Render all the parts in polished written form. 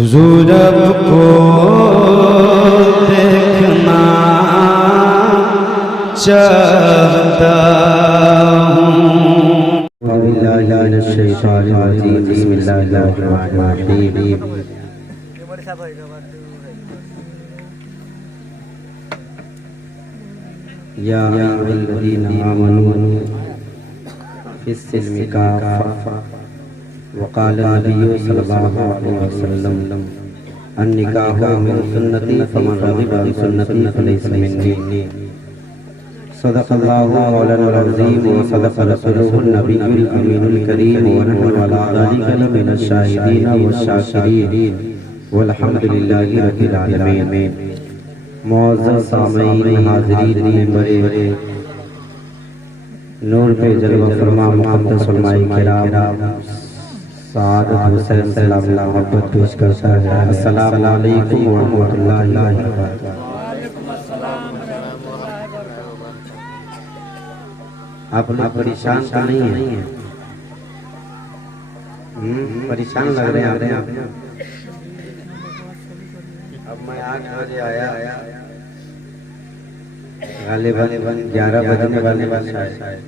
हुजूर आपको देखना चाहता हूँ। बिस्मिल्लाहिर्रहमानिर्रहीम। या अय्युहल्लज़ीना आमनू फिस्सिल्मि काफ़ा वक़ाल नबिय्यु सल्लल्लाहु अलैहि वसल्लम अन्निकाहु मिन सुन्नती फमन रग़िबा अन सुन्नती फ़लैसा मिन्नी। सदक़ल्लाहु मौलाना अज़ीम व सदक़ रसूलुहुन नबियुल अमीनुल करीम व नहनु अला ज़ालिका लमिनश शाहिदीन व शाकिरीन वल्हम्दुलिल्लाहि रब्बिल आलमीन। मुअज़्ज़ज़ सामीईन हाज़िरीन बड़े नूर पे जलवा फरमा मुक़द्दस उलमाए किराम सादत हुसैन सलाम मोहब्बत पेश करता है। अस्सलामु अलैकुम व रहमतुल्लाहि व बरकातुहू। आप लोग परेशान तो नहीं है? परेशान लग रहे हैं आप। अब मैं 8 बजे आया, गालिबन 11 बजने वाले शायद।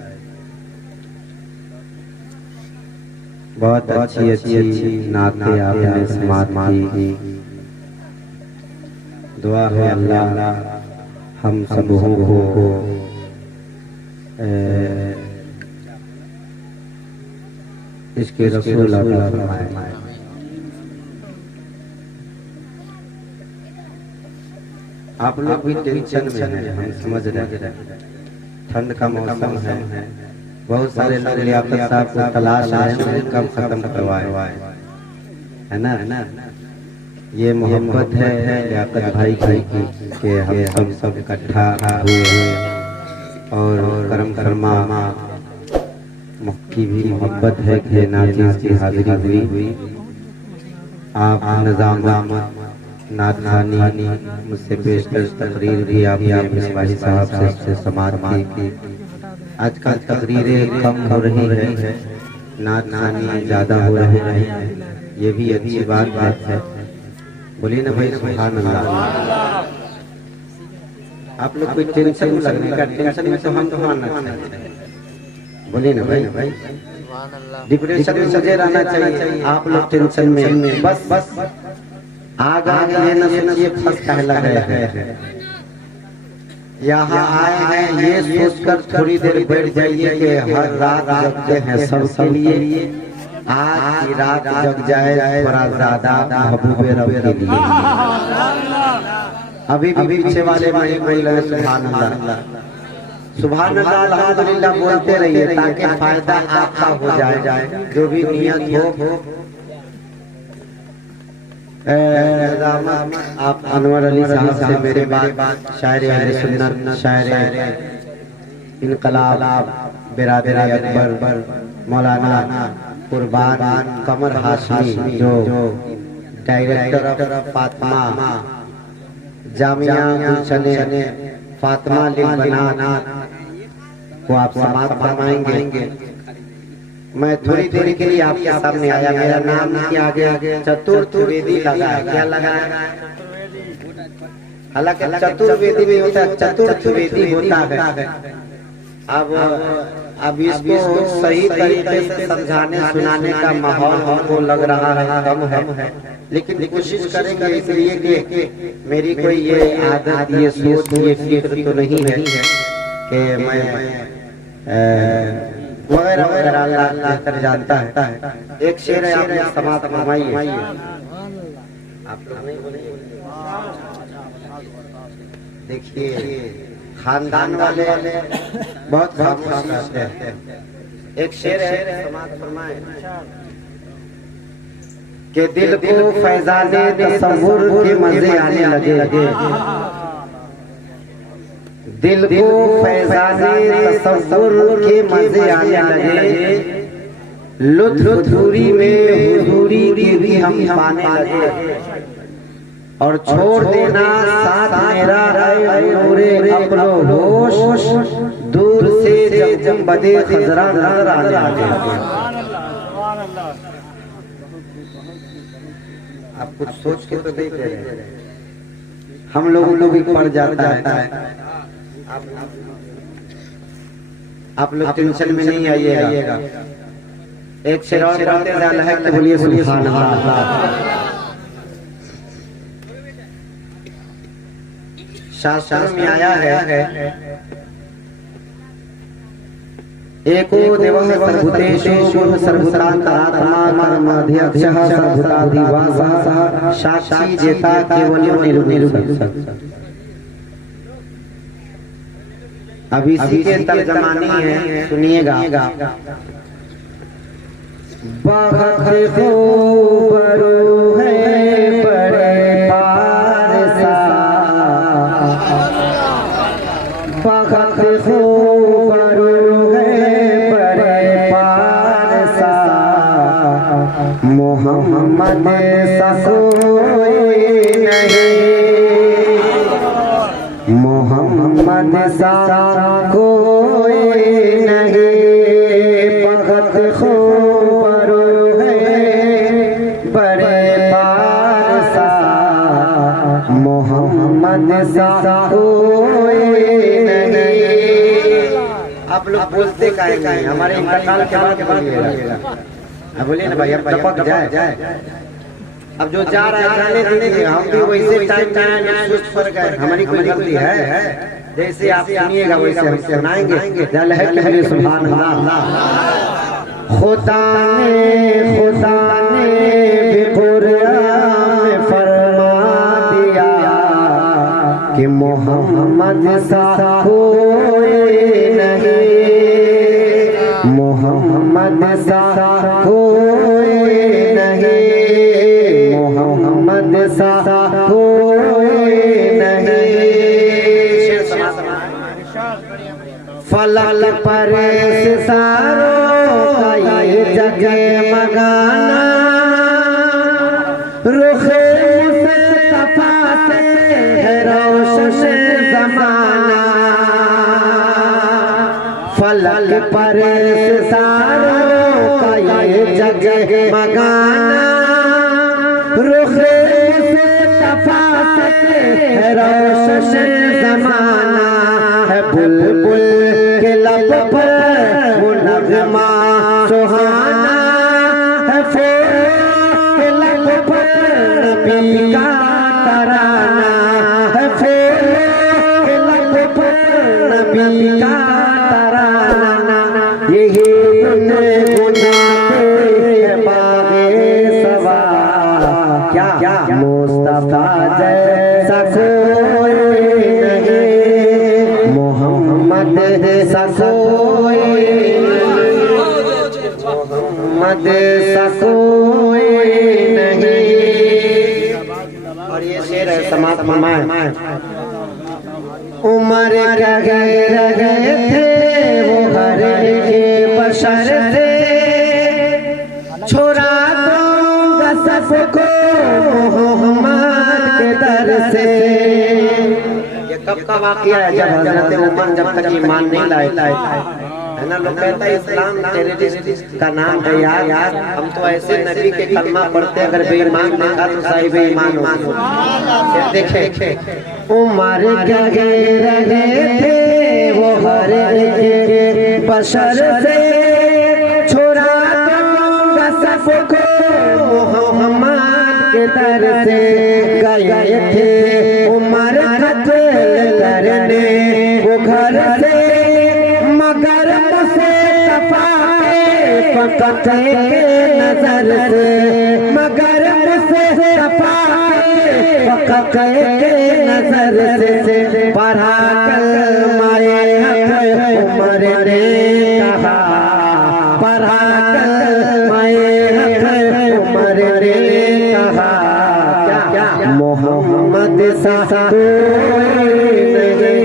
बहुत अच्छी नाते आपने समात की। दुआ है अल्लाह हम सबों को इसके रसूल अता फरमाए। आप लोग भी टेंशन में हैं, हम समझ रहे हैं। ठंड का मौसम है, बहुत सारे लोग लियाकत साहब को तलाश आए हैं, कब खत्म करवाए है ना। ये मोहब्बत है लियाकत भाई की कि हम सब इकट्ठा हुए और करम फरमा की भी मोहब्बत है कि नाज़ीज़ की हाजिरी हुई। आप निज़ाम नादखानी मुझसे पेशकश तकरीर भी आपने मिसबाही साहब से समात की। आजकल तकरीरें कम हो रही है, नादखानी ज़्यादा हो रहे हैं, ये भी अच्छी बात है। बोलिए ना भाई सुभान अल्लाह। आप लोग कोई टेंशन लगने का टेंशन में तो हम तो आना चाहिए। बोलिए ना भाई डिप्रेशन में मुझे रहना चाहिए, आप लोग टेंशन में बस आगे ये न सोचिए फंस कहला गए हैं। यहाँ आए हैं ये सोचकर थोड़ी देर बैठ जाइए कि हर रात जगते हैं सबके लिए। आज की रात जग जाए थोड़ा ज्यादा महबूबे रब के लिए। अभी पीछे वाले नहीं बोल रहे सुभान अल्लाह सुभान अल्लाह अल्हम्दुलिल्लाह बोलते रहिए ताकि फायदा आपका हो जाए। जो भी नियत हो आप अनवर अली साहब से मेरे बात शायर अहले सुन्नत, शायर इनकलाब बिरादर अकबर मौलाना कुर्बान कमर हाशमी जो डायरेक्टर ऑफ फातिमा जामिया गुलशन फातिमा लिल बनात को आप समात फरमाएंगे। मैं थोड़ी देर के लिए आपके सामने आया, मेरा नाम के आगे चतुर्वेदी लगा है। क्या लगा है? हालांकि चतुर्वेदी नहीं होता, चतुर्वेदी होता है। अब इसको सही तरीके से समझाने सुनाने का माहौल हमको लग रहा है कम है, लेकिन कोशिश करेंगे इसलिए कि मेरी कोई ये आदत, ये सोच, ये फिक्र तो नहीं है कि मैं वगैरह वगैरह अल्लाह कर जानता है। एक शेर है, आपने समात फरमाइए। आप लोग नहीं बोलेंगे? देखिए खानदान वाले बहुत खामोश रहते हैं। एक शेर है, समात फरमाए कि दिल को फैज़ाने तसव्वुर के मजे आने लगे। दिल को फैज़ाने तसव्वुर के मजे आने लगे। लुत्फ़ दूरी में हुजूरी के भी हम पाने लगे। और छोड़ देना साथ मेरा है नूरे अक्ल होश, दूर से जब गुंबदे खजरा नजर आने लगे। आप कुछ सोच के तो देख रहे हैं, हम लोगों भी पड़ जाता है। आप लोग टेंशन में नहीं आइएगा। एक शेर और पढ़ते हैं तो बोलिए सुभान अल्लाह। शास्त्र में आया है एको देवः सर्वभूतेषु गुण सर्वभूतान्तरात्मा कर्माध्यक्षः सर्वभूताधिवासः साक्षी जेता केवलो निर्गुण। अब इसी के तर्जमानी है, सुनिएगा। बहुत खूबरू है बड़े पारसा, बहुत खूबरू है बड़े पारसा, मोहम्मद सा कोई नहीं, मोहम्मद सा कोई नहीं। बहुत खूबरू है बड़े पारसा, मोहम्मद सा कोई नहीं। आप लोग बोलते काहे नहीं? हमारे इंतकाल के बाद बोलिए ना भाई, अब टपक जाए। अब जो जा रहा है जाने दीजिए, हम भी वैसे टाइम सुस्त पर गए, हमारी कोई गलती है? जैसे आप सुनिएगा वैसे हम सुनाएंगे। जल है कि सुभान अल्लाह। खुदा ने भी कुरान में फरमा दिया कि मोहम्मद सा कोई नहीं, मोहम्मद सा कोई नहीं, मोहम्मद सा कोई नहीं। फलक पर सितारों का ये जगमगाना, रुखे मुस्तफा से है रोशन ज़माना। फलक पर सितारों का ये जगमगाना, रुखे मुस्तफा से है रोशन ज़माना। है बुलबुल के लब पर वो नगमा सुहाना, है फूल के लब पर नबी का तराना, है फूल के लब पर नबी का तराना। यही गुनाते बागे सवा, क्या मुस्तफा जैसा कोई नहीं, मोहम्मद सा कोई, मोहम्मद सा कोई नहीं। और ये शेर है समाप्त फरमाए। उमर कहे रहे थे वो हर के बशर थे, छोड़ा दूंगा सबको मोहम्मद के दर से। कब का वाकया है? जब हजरत उमर जब तक ईमान नहीं लाए है ना। लोग कहता है इस्लाम टेररिस्ट का नाम है। यार हम तो ऐसे नबी के कलमा पढ़ते, अगर बेईमान देखा तो साहिब ईमान हो। देखे उमर कहे रहे थे वो हर एक बशर से, छोड़ा दूंगा सबको मोहम्मद के दर से। गए थे उमर करने वो घर से, मगर मुस्तफा के फकत के नजर से, मगर मुस्तफा के फकत के नजर से। पढ़ा कलमाए हक उमर ने कहा, पढ़ा कलमाए हक उमर ने कहा, क्या मोहम्मद सा कोई नहीं।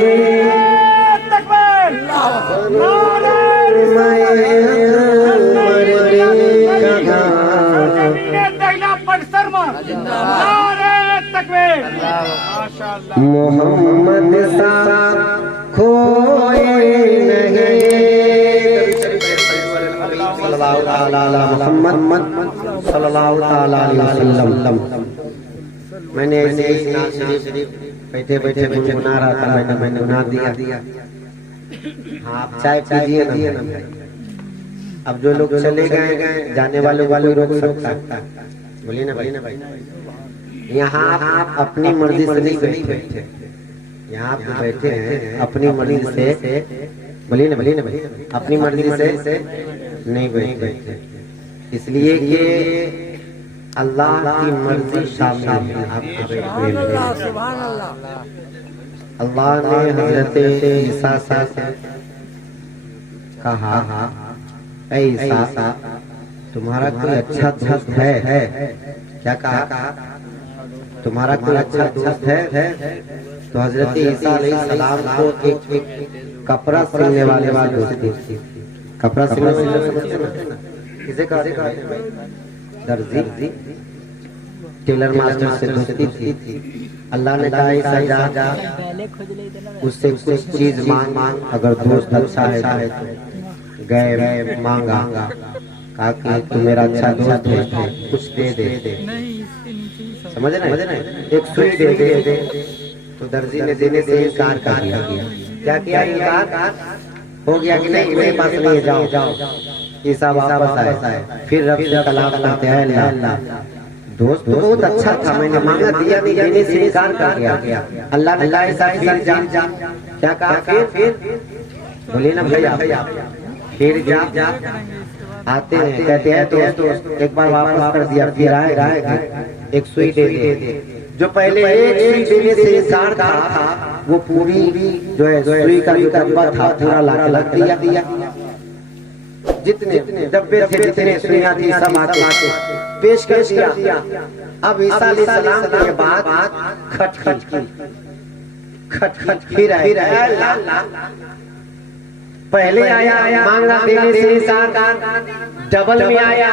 मोहम्मद सा कोई नहीं। सल्लल्लाहु अलैहि वसल्लम। मैंने ऐसे ही नाज़ शरीफ बैठे बैठे गुनगुना रहा था, मैंने गुना दिया। हाँ आप चाय पीजिए ना भाई। अब जो लोग चले गए जाने वाले रोक सकता, बोलिए ना भाई। यहाँ आप अपनी मर्जी से नहीं बैठे, यहाँ आप बैठे हैं अपनी मर्जी से, बोलिए ना भाई, अपनी मर्जी से नहीं बैठे, इसलिए कि अल्लाह की मर्जी शामिल है आपके बैठने में। अल्लाह ने हजरत ईसा से कहा, ऐ ईसा तुम्हारा कोई अच्छा दोस्त है? क्या कहा? तुम्हारा कोई अच्छा दोस्त है? तो हजरत ईसा अलैहिस्सलाम को एक कपड़ा सिलने वाले दोस्त थी। कपड़ा सिलने वाले किसे कहा? दर्जी, टेलर मास्टर से दोस्ती थी। अल्लाह ने कहा ईसा जा उससे कुछ चीज मांग, अगर दोस्त अच्छा है तो गए मांगा, कहा कि तू मेरा अच्छा दोस्त है कुछ दे। समझ रहे? एक सुई दे। तो दर्जी ने देने से इनकार कर दिया। क्या किया? इनकार हो गया कि नहीं, मेरे पास नहीं, जाओ। ईसा वापस आए, फिर रब से कलाम करते हैं, अल्लाह दोस्त तो बहुत अच्छा था, मैंने मांगा दिया नहीं, देने से इनकार कर दिया। अल्लाह ने कहा ईसा फिर जा। क्या कहा? फिर बोलिए ना भैया, फिर जा। आते हैं, कहते हैं तो एक बार वापस कर दिया, फिर आए एक सुई दे। जो पहले एक सुई देने से इनकार था, वो पूरी जो है सुई का जो डब्बा था पूरा ला दिया। जितने डब्बे थे, जितने सुइयां थी, सब आके पेश कर दिया। अब ईसा अलैहिस्सलाम के बाद खट फिर आया। पहले आया मांगा देने से इंसान डबल में आया,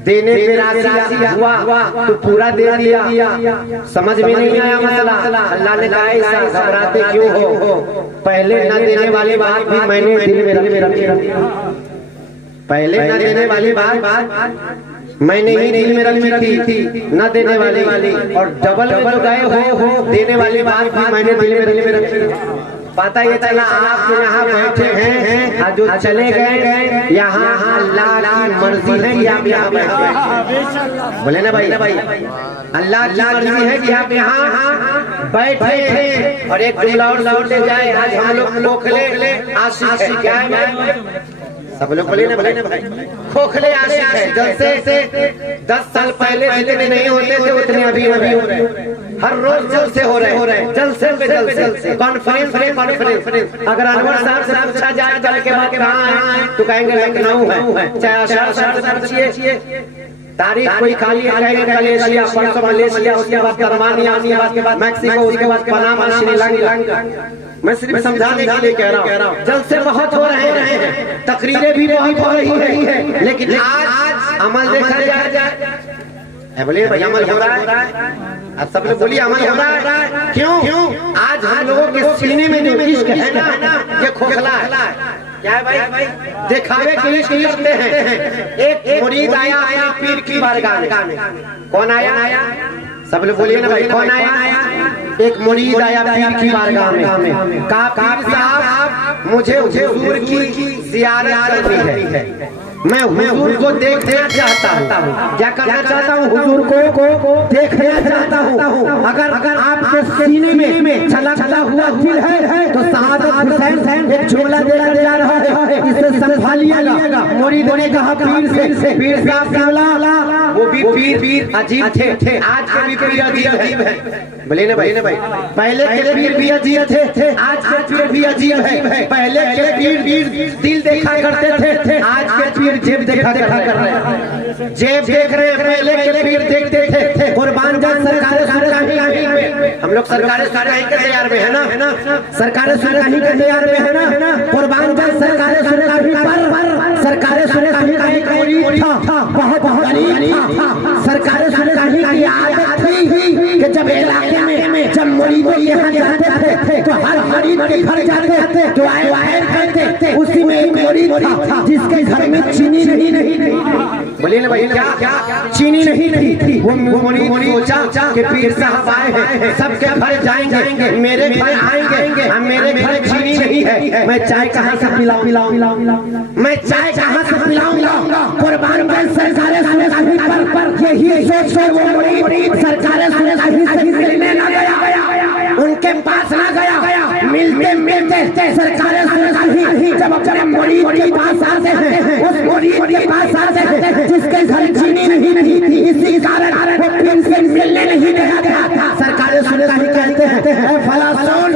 देने पे राजी हुआ तो पूरा दे दिया। समझ में नहीं आया मसला। अल्लाह ने कहा ईसा घबराते क्यों हो? पहले न देने वाली बात भी मैंने दिल में रखी। पहले न देने वाली बात मैंने ही दिल में रखी थी, न देने वाली, और डबल में गए हो देने वाली बात भी मैंने दिल में रखी। पता ये चला आप यहाँ बैठे हैं, जो चले गए यहाँ अल्लाह की मर्जी है कि आप यहाँ बैठे। बोले ना भाई, अल्लाह की मर्जी है कि आप यहाँ बैठे हैं। और एक जुमला और लौटते जाए, आज हम लोग खोखले आशिक है। क्या है? सब लोग बोले ना भाई, खोखले आशिक है। जैसे 10 साल पहले जितने नहीं होते थे उतने अभी हो रहे। हर रोज जलसे हो रहे, जलसे पे जलसे, कॉन्फ्रेंस। अगर अनवर साहब से पूछा जाए कल के बाद कहाँ है तो कहेंगे लखनऊ है। चाहे आशा साहब से पूछिए तारीख कोई खाली कहेंगे मलेशिया, परसों मलेशिया, उसके बाद तंजानिया, उसके बाद मैक्सिको, उसके बाद पनामा, श्रीलंका। मैं सिर्फ समझाने के लिए कह रहा हूँ, जलसे बहुत हो रहे हैं, तकरीरें भी बहुत हो रही है, लेकिन आज अमल देखा जाए। बोलिए भाई, अमल हो रहा है। अब सब लोग बोलिए अमल हो रहा है। क्यों? आज हम लोगों के सीने में जो इश्क है ना, ये खोखला है। क्या है भाई? दिखावे के लिए करते हैं। एक मुरीद आया पीर की बारगाह में। कौन आया? सब लोग बोलिए ना भाई, कौन आया? एक मुरीद आया पीर की बारगाह में। कहा पीर साहब मुझे हुजूर की ज़ियारत करनी है, मैं हुजूर को देखना चाहता हूँ। क्या करना चाहता हूँ? हुजूर को देखना चाहता हूँ। अगर आपके सीने में छलकता हुआ दिल है तो शहादत हुसैन एक झोला देकर जा रहा है, इसे संभालिएगा। मुरीद ने कहा पीर से, पीर साहब वो भी पीर अजीब थे, आज के भी पीर अजीब है। बोले ना भाई, पहले के पीर भी अजीब थे, आज के पीर भी अजीब है। पहले के पीर दिल देखा करते थे, आज के पीर जेब देखा कर रहे हैं। जेब देख रहे हैं, पहले के पीर देखते थे। कुर्बान जान सरकार हम लोग सरकार सुरगाही के तैयार में है ना, सरकार सुरगाही के तैयार में है ना। कुर्बान जान सरकार सुरगाही पर सरकार सुरगाही का एक मुरीद था, बहुत गरीब था। सरकार सुरगाही की आदत थी कि जब इलाके में जब मुरीदों के यहाँ जाते थे तो हर मरीज के घर जाते तो आए करते, उसी में एक मरीज था जिसके घर में चीनी नहीं। बोलिए ना भाई, क्या चीनी नहीं थी। वो मरीज सोचा कि पीर साहब आए हैं, सबके घर जाएंगे, मेरे घर आएंगे, मेरे घर चीनी नहीं है, मैं चाय कहाँ से पिलाऊं, मैं चाय कहाँ से पिलाऊंगा। कुर्बान पर सरकारें पर यही सोच कर वो मरीज सरकारें से मिलने ना गया, उनके पास ना गया। मिलते सरकारें जब अपने मरीज के पास आते हैं, उस मरीज के पास आते हैं जिसके घर चीनी नहीं थी, इसी कारण वो पीर से मिलने नहीं गया था। सरकारें कहते हैं फला सोन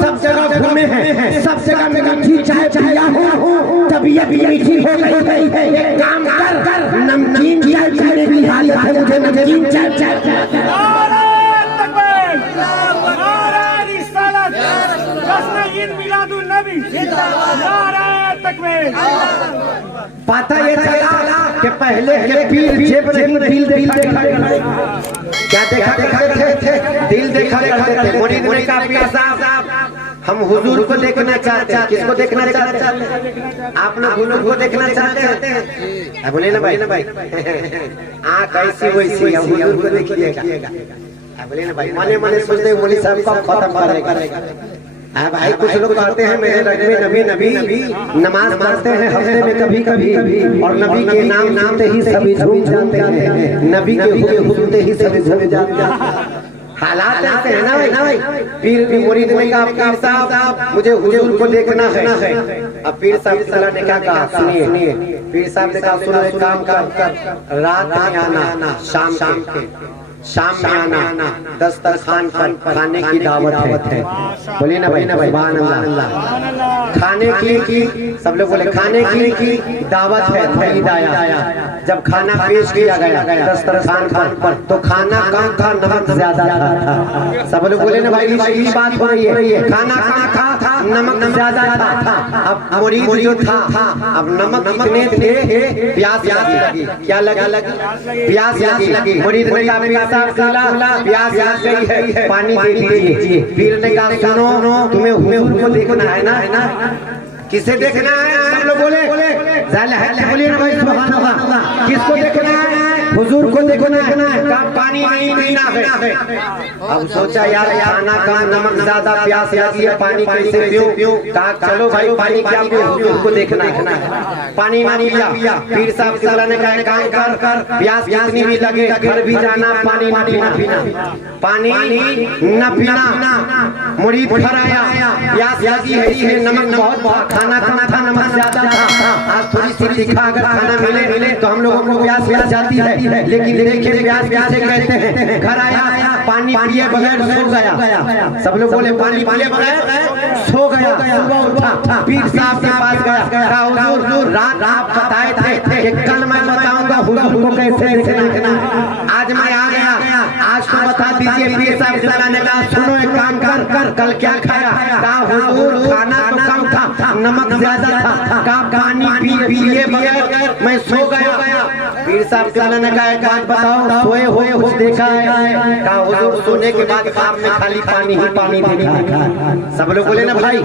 सब जगह घूमे हैं, सब जगह में मीठी चाय पिया हूँ, तबीयत भी मीठी हो गई है, एक काम कर नमकीन चाय पीने की हालत है, मुझे नमकीन चाय पता ये चला कि पहले के पीर जेब नहीं दिल देखा क्या देखा करते थे, दिल देखा करते थे। मुरीद ने कहा पीर साहब हम हुजूर को देखना चाहते हैं। किसको देखना चाहते हैं? आप लोग हुजूर को देखना चाहते हैं? बोले ना भाई आँख ऐसी वैसी हुजूर को देखिएगा। बोले ना भाई मने सोचते मौलवी साहब को खत्म करेगा। भाई कुछ लोग कहते हैं मेरे रग में नबी नमाज पढ़ते हैं हफ्ते में कभी और नबी के नाम ही सभी झूम जाते हैं, नबी के हुक्म ही सभी झूम जाते हैं। हालात ऐसे है ना भाई। पीर भी मुरीद ने कहा पीर साहब मुझे हुजूर को देखना है। अब पीर साहब सलाह ने क्या कहा, सुनिए। पीर साहब ने कहा सुनो एक काम कर, रात में आना, शाम में आना, दस्तरखान पर खाने की दावत है। बोलिए ना भाई सुभान अल्लाह। खाने की सब लोग बोले खाने की दावत है। खरीद आया जब खाना पेश किया गया दस्तरखान पर तो खाना कम था, नमक ज्यादा था। सब लोग बोले ना भाई ये बात हो रही है, खाना था नमक ज्यादा था। अब मुरीद जो था अब नमक कितने थे, प्यास लगी। क्या लगी? प्यास लगी। मुरीद ने कहा प्यास गई है, पानी दे दीजिए। पीर ने कहा सुनो तुम्हें हुजूर को देखना है ना, किसे देखना है? सब लोग बोले बोलिए ना भाई सुभान अल्लाह। किसको देखना है? हुजूर को देखना है। कहा पानी नहीं पीना है। अब सोचा यार खाना कम, नमक ज्यादा, प्यास लगी है, पानी कैसे पीऊं? कहा चलो भाई पानी क्या पियो, हुजूर को देखना है। पानी पिया। पीर साहब सलाह ने कहा काम कर, प्यास जितनी भी लगे घर भी जाना, पानी न पीना, पानी न पीना। मुरीद घर आया, प्यास लगी है इसलिए नमक बहुत, खाना था नमक ज्यादा था। आज थोड़ी सी तीखा अगर खाना मिले तो हम लोगों को प्यास मिल जाती है, लेकिन देखिए प्यास कैसे कहते हैं। घर आया पानी पिए बगैर सो गया। सब लोग बोले पानी पिए बगैर सो गया। सुबह उठा पीर साहब के पास गया, कहा हुजूर रात आप बताए थे कि कल मैं बताऊंगा हुजूर को कैसे देखना, आज मैं आ गया, आज तो बता दीजिए। पीर साहब सलाह ने कहा सुनो एक काम कर, कल क्या खाया? कहा हुजूर खाना तो कम था, नमक ज्यादा था। कहा पानी पिए बगैर मैं सो गया। पीर साहब सलाह ने कहा एक बात बताओ, सोए हुए कुछ देखा है? कहा हुजूर सोने के बाद ख्वाब में खाली पानी ही पानी देखा। सब लोग बोले ना भाई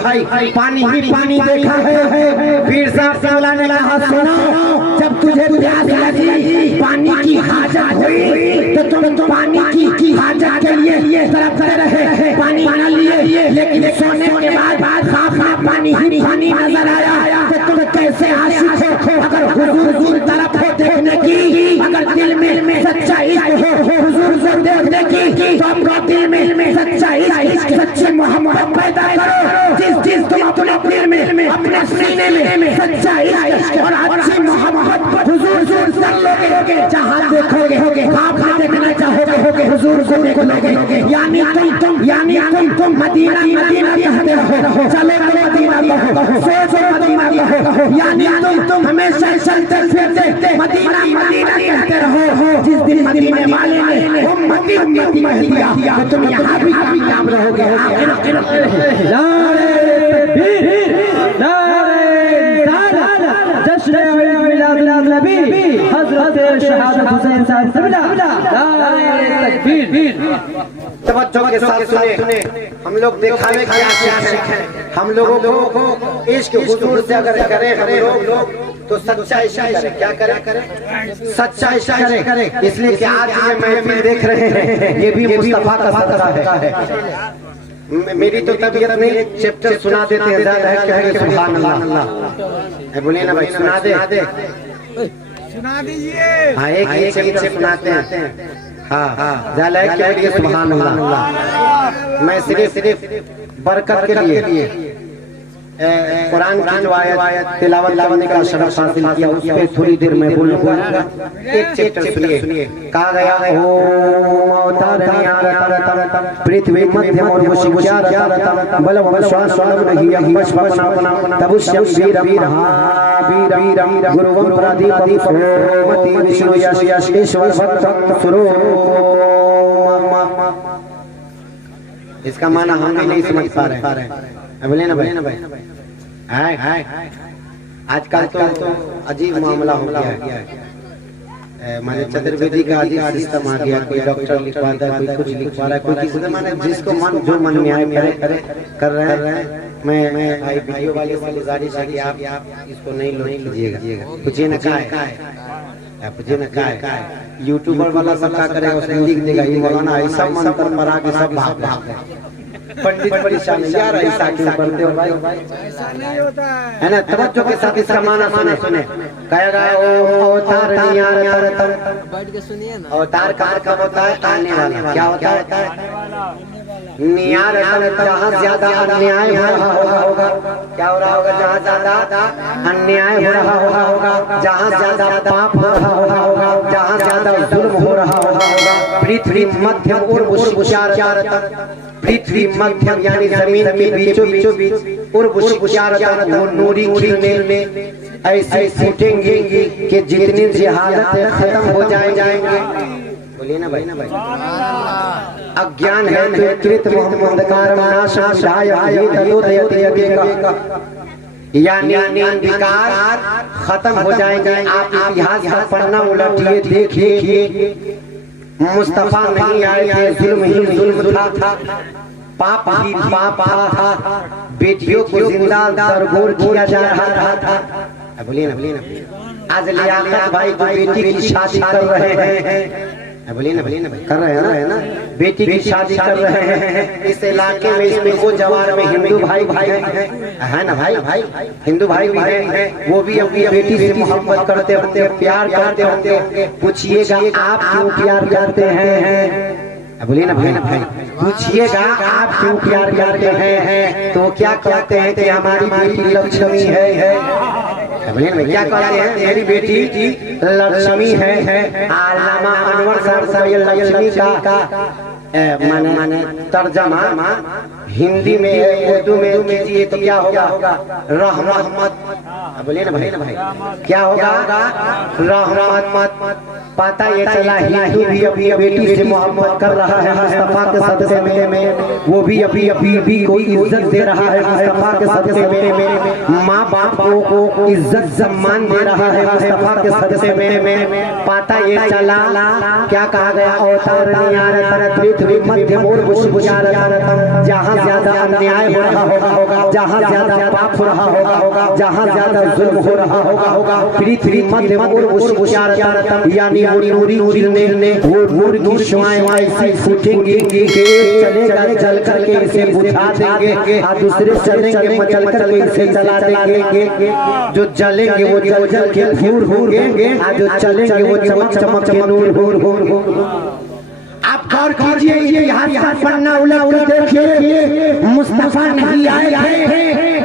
पानी ही पानी देखा है। पीर साहब सलाह ने कहा सुनो, जब तुझे प्यास लगी, पानी की हाजत हुई तो तुम पानी की हाजत के लिए तड़पते रहे, पानी न लिए, लेकिन सोने के बाद ख्वाब में पानी ही पानी नजर आया तो तुम कैसे आशिक हो? अगर हुजूर तरफ हो देखने की, अगर दिल में सच्चाई हो हुजूर को देखने की, तो अपने दिल में सच्चाई सच्ची मोहब्बत पैदा करो। जिस तुम अपने दिल में अपने सीने में सच्चाई और अच्छी मोहब्बत हुजूर कर लोगे, जहाँ देखोगे आप देखना चाहोगे हुजूर को देखोगे। यानी तुम मदीना कहते रहो, चलो मदीना कहो, सोचो मदीना कहो। यानी तुम हमेशा चलते फिरते मदीना कहते रहो। जिस दिन मदीने वाले ने उम्मती कह दिया तो तुम यहाँ भी कामयाब रहोगे। जश्न मिलाद नबी हज़रत शहादत हुसैन साहब से मिला। तकबीर। तवज्जो के साथ सुने, हम लोग दिखावे क्या सीखें। हम लोगों को इश्क हुजूर से अगर करें हम लोग तो सच्चा इश्क करें। क्या करें? सच्चा इश्क करें। इसलिए कि आज ये महफिल देख रहे हैं, ये भी मुस्तफा का सदका है। मेरी तो तबीयत में एक चैप्टर सुना देते हैं, ज़्यादा है कहेंगे सुभान अल्लाह। बोलिए ना भाई, सुना दीजिए। हाँ, एक चैप्टर सुनाते हैं। हाँ, ज़्यादा है कहेंगे सुभान अल्लाह। मैं सिर्फ बरकत के लिए कुरान की जो आयत तिलावत करने का शरफ हासिल किया, उस पे थोड़ी देर में बोलूंगा। एक चैप्टर सुनिए। कहा गया पृथ्वी मध्यम और इसका माना हम नहीं समझ पा रहे हैं। बोले ना भाई। हाय आजकल तो अजीब मामला हो गया है। माने चतुर्वेदी का अजीब सिस्टम आ गया। कोई डॉक्टर लिखवाता है, कोई कुछ लिखवा रहा है, कोई किसी माने जिसको जो मन में आए कर रहे हैं। मैं भाई वीडियो वाले से गुजारिश है कि आप इसको नहीं लीजिएगा। पूछिए ना क्या है। यूट्यूबर वाला सब क्या करेगा, उसने लिख देगा ये मौलाना ऐसा मंत्र पर आके सब भाग पंडित परेशान यार, ऐसा क्यों करते हो भाई? ऐसा नहीं होता है ना। तवज्जो के साथ इसका माना सुने। कहेगा अवतार बैठ के सुनिए ना। अवतार कब होता है? आने वाला। क्या होता है? नियार जहाँ ज्यादा अन्याय हो रहा होगा। क्या हो रहा होगा? जहाँ ज्यादा अन्याय हो रहा होगा, जहाँ ज्यादा पाप हो रहा होगा, जहाँ ज्यादा जुल्म हो रहा होगा। पृथ्वी मध्यम और पृथ्वी मध्यम यानी जमीन के बीचों बीच और वो नूरी खिलने ऐसे फूटेंगे कि जितनी जिहालतें खत्म हो जाएंगे। बोलिए ना भाई। अज्ञान है तो कृत मोहम्मद यानी अंधकार खत्म हो जाएंगे। आप इतिहास का पढ़ना उलटिए, देखिए मुस्तफा नहीं आए थे, जुल्म ही जुल्म था, पाप ही पाप था, बेटियों को जिंदा दरगोर किया जा रहा था। बोलिए ना। आज लियाकत भाई तो बेटी की शादी कर रहे हैं। बोलिए ना भाई, कर रहे हैं ना। बेटी की शादी कर रहे हैं। इस इलाके में इसमें वो जवार में हिंदू भाई है ना भाई, हिंदू भाई भी हैं। वो भी अपनी बेटी से मोहब्बत करते होते, प्यार करते होते। पूछिएगा आप क्यों प्यार करते हैं? बोलिए ना भाई। पूछिएगा आप क्यों प्यार करते हैं? तो क्या कहते हैं कि हमारी बेटी लक्ष्मी है। क्या कहते हैं? मेरी बेटी लक्ष्मी है। आलामा अनवर साहब ये लक्ष्मी का माने तर्जमा हिंदी में उर्दू में कीजिए तो क्या होगा? रहमत। बोलिए ना भाई, क्या होगा? रहमत। पता ये चला हिंदू भी अपनी बेटी से मोहब्बत कर रहा है मुस्तफा के सदक़े में। वो भी अभी कोई इज्जत दे रहा है मुस्तफा के सदक़े में। माँ बाप को इज्जत सम्मान दे रहा है मुस्तफा के सदक़े में। पता ये चला क्या कहा गया? अवतार पृथ्वी मध्यम और जहाँ ज्यादा अन्याय हो रहा होगा, जहाँ ज्यादा पाप हो रहा होगा, जहाँ ज्यादा जुल्म हो रहा होगा, पृथ्वी मध्यम और यानी नूरी ने वो की शुआएं ऐसी फूटेंगी कि चलेगा जल करके इसे बुझा देंगे, और दूसरे चलेंगे मचल करके इसे जला देंगे। जो जलेंगे वो जल के भूर होंगे, और जो चलेंगे वो चमक के नूर। आप गौर कीजिए, यहाँ पन्ना उलट देखिए। मुस्तफा नहीं आए थे,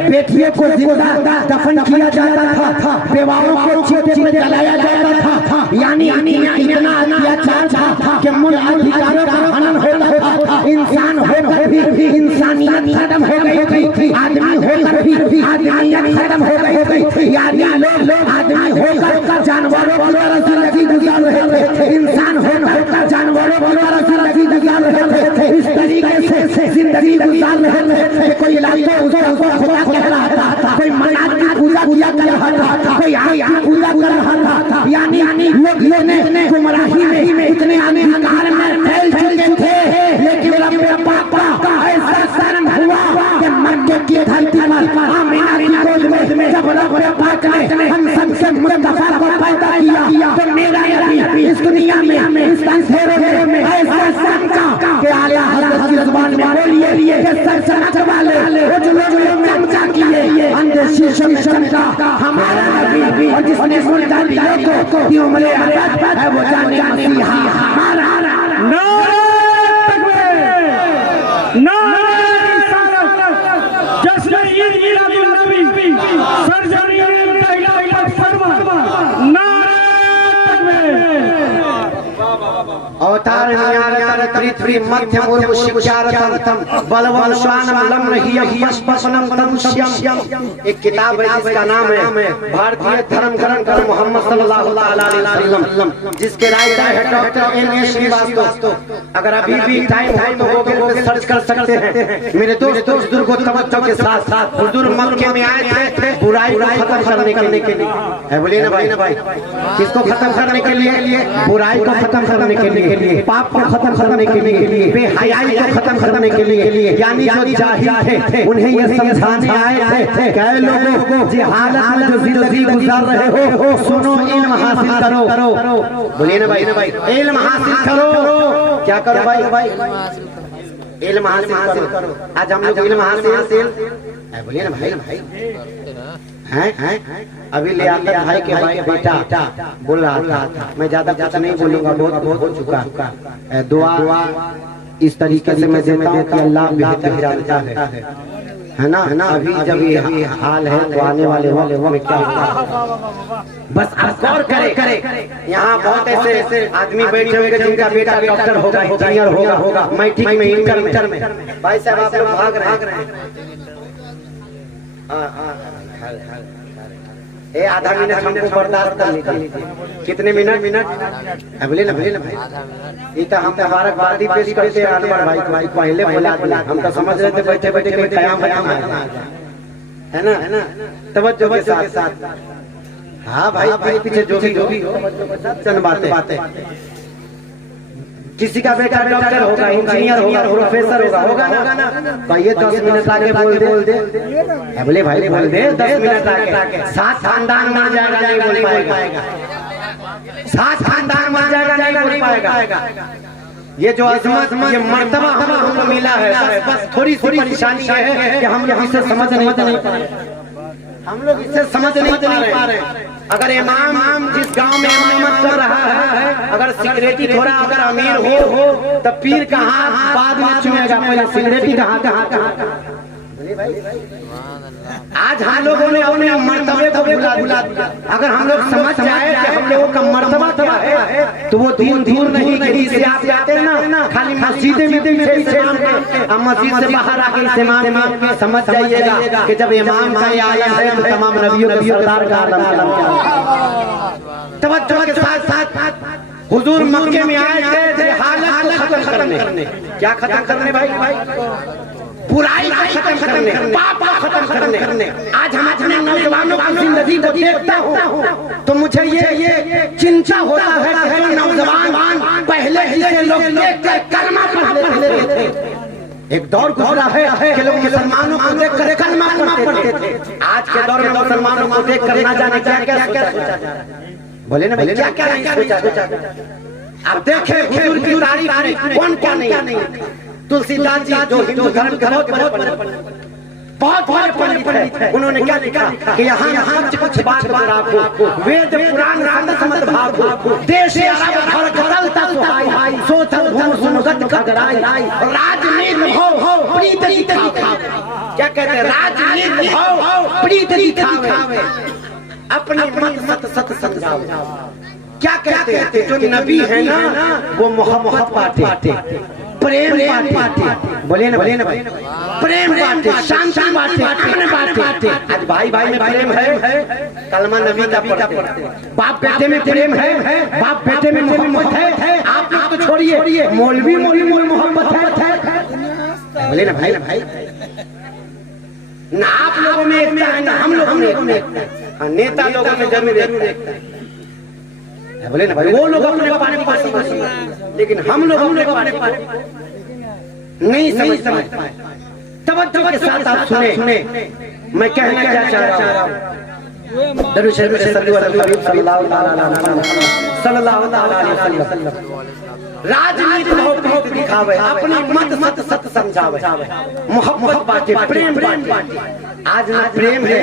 बेटियों को जिंदा दफन किया जाता था, बेवाओं को चीते पे जलाया जाता था। यानी इतना अत्याचार था कि मूल अधिकारों का हनन होता था। इंसान होकर भी इंसानियत खत्म हो गई थी, आदमी होकर भी आदमियत खत्म हो गई थी। यानी लोग आदमी होकर जानवरों की तरह जिंदगी गुजार रहे थे, इंसान होकर जानवरों की तरह जिंदगी गुजार रहे थे। इस तरीके से जिंदगी गुजार रहे थे। कोई लाखों उसको खुदा कह रहा था, कोई मनात की पूजा कर रहा था, कोई आग की पूजा कर रहा था, यानी लोग इतने गुमराही में इतने अंधकार में फैल चुके थे, लेकिन रब पाक का ऐसा शर्म हुआ कि मक्के की धरती पर आमिना की गोद में जब रब पाक ने हम सबसे मुस्तफा को पैदा किया तो मेरा नबी इस दुनिया में इस अंधेरे में ऐसा चमका कि आला हज़रत की ज़ुबान में बोलिए कि सर चमक वाले उजले में चमका किए अंधे शीशे में चमका हमारा नबी, और जिसने मुर्दा दिलों को की उम्र अबद है वो जाने मसीहा हमारा। नारे तकबीर, नारे रिसालत, जश्न ईद मिलादुन नबी, सरजमी तहलील फरमा, नारे तकबीर। अवतार नियार पृथ्वी मध्य मूर्व शिक्षारतम बलवम स्वानम लम रहिय यशपनम तनुष्यम। एक किताब है जिसका नाम है भारतीय धर्म ग्रंथ मोहम्मद सल्लल्लाहु अलैहि वसल्लम, जिसके राइटर है डॉक्टर एम ए श्रीवास्तव। अगर अभी भी टाइम है तो गूगल पे सर्च कर सकते हैं। मेरे दोस्त बुजुर्गों तवज्जो के साथ हुजूर मक्के में आए थे बुराई को खत्म करने के लिए। है बोलिए ना भाई, किसको खत्म करने के लिए? बुराई को खत्म करने के लिए, पाप को खत्म करने के लिए, बेहयाई को खत्म करने के लिए। यानी जो जाहिल थे उन्हें ये समझाने आए थे कि लोगों जी हालत में जो जिंदगी गुजार रहे हो सुनो, इल्म हासिल करो। बोलिए ना भाई, इल्म हासिल करो। क्या करो भाई? इल्म हासिल करो। आज हम लोग इल्म हासिल बोलिए ना भाई हैं अभी ले आकर भाई के भाई बेटा बोल रहा था, मैं ज्यादा कुछ नहीं बोलूंगा, बहुत हो चुका। दुआ इस तरीके से मैं देता हूं कि अल्लाह बेहतर जानता है ना। अभी जब ये हाल है तो आने वाले में क्या होगा बस आप गौर करे। यहाँ बहुत ऐसे आदमी बैठे हुए जिनका बेटा डॉक्टर होगा, इंजीनियर होगा, मैट्रिक में, इंटर में। भाई साहब आप लोग भाग रहे हैं। आधा मिनट हमको बर्दाश्त कर लीजिए। कितने मिनट? बोले ना भाई, ये तो हम मुबारकबादी पेश करते हैं अनवर भाई। पहले बोला हम तो समझ रहे थे बैठे बैठे कयाम है ना। तवज्जो के साथ हाँ भाई पीछे जो भी हो चंद बातें। किसी का बेटा डॉक्टर होगा, इंजीनियर होगा, प्रोफेसर होगा ना। कहिए 10 मिनट आगे बोल दे। बोले भाई बोल दे 10 मिनट आगे। 7 खानदान मर जाएगा, नहीं बोल पाएगा। 7 खानदान मर जाएगा, नहीं बोल पाएगा। ये जो अजमत, ये मर्तबा हमको मिला है, बस थोड़ी सी परेशानी है कि हम इसे समझ नहीं पा रहे। हम लोग इसे समझ नहीं पा रहे। अगर इमाम जिस गांव में इमामत कर रहा है, अगर सिगरेटी थोड़ा अगर अमीर हो तो पीर का हाथ बाद में चुमेगा, पहले सिगरेटी का हाथ। आज हम लोगों ने अपने मर्तबे को भुला दिया। अगर हम लोग समझ जाए कि हम लोगों का मर्तबा क्या है तो वो दूर नहीं, कहीं से आप जाते हैं ना, खाली मस्जिद में मस्जिद से बाहर आके इस्तेमाल समझ जाइएगा कि जब इमाम का आया है तो तमाम नबियों के सरदार का आलम। तवज्जो के साथ हुजूर मक्के में आए थे हालत को खत्म करने। क्या खत्म करने भाई? बुराई को खत्म करने, पाप को खत्म करने। आज हम अपने नौजवानों की जिंदगी को देखता हूँ तो मुझे ये चिंता होता है कि जो नौजवान पहले जिसे लोग देख के कलमा पढ़ लेते थे, एक दौर गुजरा है कि लोग मुसलमानों को देख कर कलमा पढ़ते थे। आज के दौर में मुसलमानों को देख कर ना जाने क्या सोचा जाए। बोले ना क्या सोचा। अब देखे हुजूर की तारीफ कौन क्या नहीं। तुलसीदास जी जो हिंदू धर्म के बहुत बड़े पंडित है, उन्होंने क्या लिखा कि यहाँ कुछ बात राखो, वेद पुराण मत भागो, देश अरब गदलता सुहाई, सोचल भूम सुनगत खगराई, राजनीति हो प्रीत दिखावे। क्या कहते हैं? राजनीति हो प्रीत दिखावे, अपने मत सत समझाओ। क्या कहते हैं? जो नबी है ना वो मोहब्बत बांटे, प्रेम बांटे। बोले ना भाई, प्रेम बांटे, शांति बांटे, अमन बांटे। आज भाई में प्रेम है, कलमा नबी का पढ़ते। बाप बेटे में प्रेम है, बाप बेटे में मोहब्बत है। आप लोग तो छोड़िए, मौलवी मोहब्बत है। बोले ना भाई ना आप लोगों में एकता है ना हम लोगों में एकता है। नेता लोगों में जरूर एकता है। बोले ना भाई, वो लोग अपने पानी पानी पानी, लेकिन हम लोग अपने पानी नहीं समझ पाए। तवज्जो के साथ आप सुने, मैं कहना क्या चाह रहा हूँ। दरूद शरीफ में सल्लल्लाहु अलैहि वसल्लम। राजनीति बहुत दिखावे, अपनी मत सत सत समझावे, मोहब्बत बांटे, प्रेम बांटे। आज न प्रेम है,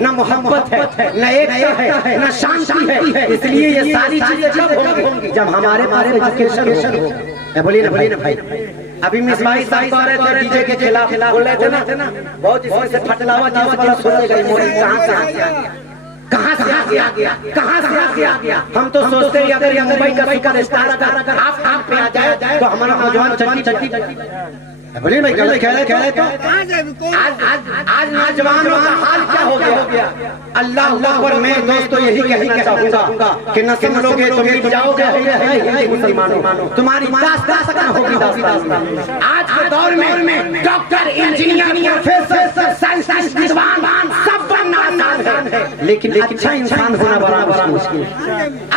न मोहब्बत है, न एकता है, न शांति है। इसलिए ये सारी चीजें कब होंगी? जब हमारे पास एजुकेशन हो। बोलिए ना भाई, अभी मिस भाई साहब कह रहे थे डीजे के खिलाफ बोल रहे थे ना, बहुत इसमें से फटलावा जीवन वाला सोचेगा मोदी कहां से आ गया। हम तो सोचते हैं अगर ये मुंबई का सुपर स्टार अगर आप पे आ जाए तो हमारा नौजवान चट्टी बोलिए भाई, गलत कह रहे तो आज नौजवानों का हाल क्या हो गया? अल्लाह अकबर। मैं दोस्तों यही कहना चाहूंगा कि न समझोगे तो मिट जाओगे मुसलमानों, तुम्हारी दास्तान होगी दास्तान। आज के दौर में डॉक्टर, इंजीनियर, प्रोफेसर, साइंटिस्ट, विद्वान सब बनना आसान है, लेकिन अच्छा इंसान होना बड़ा मुश्किल है।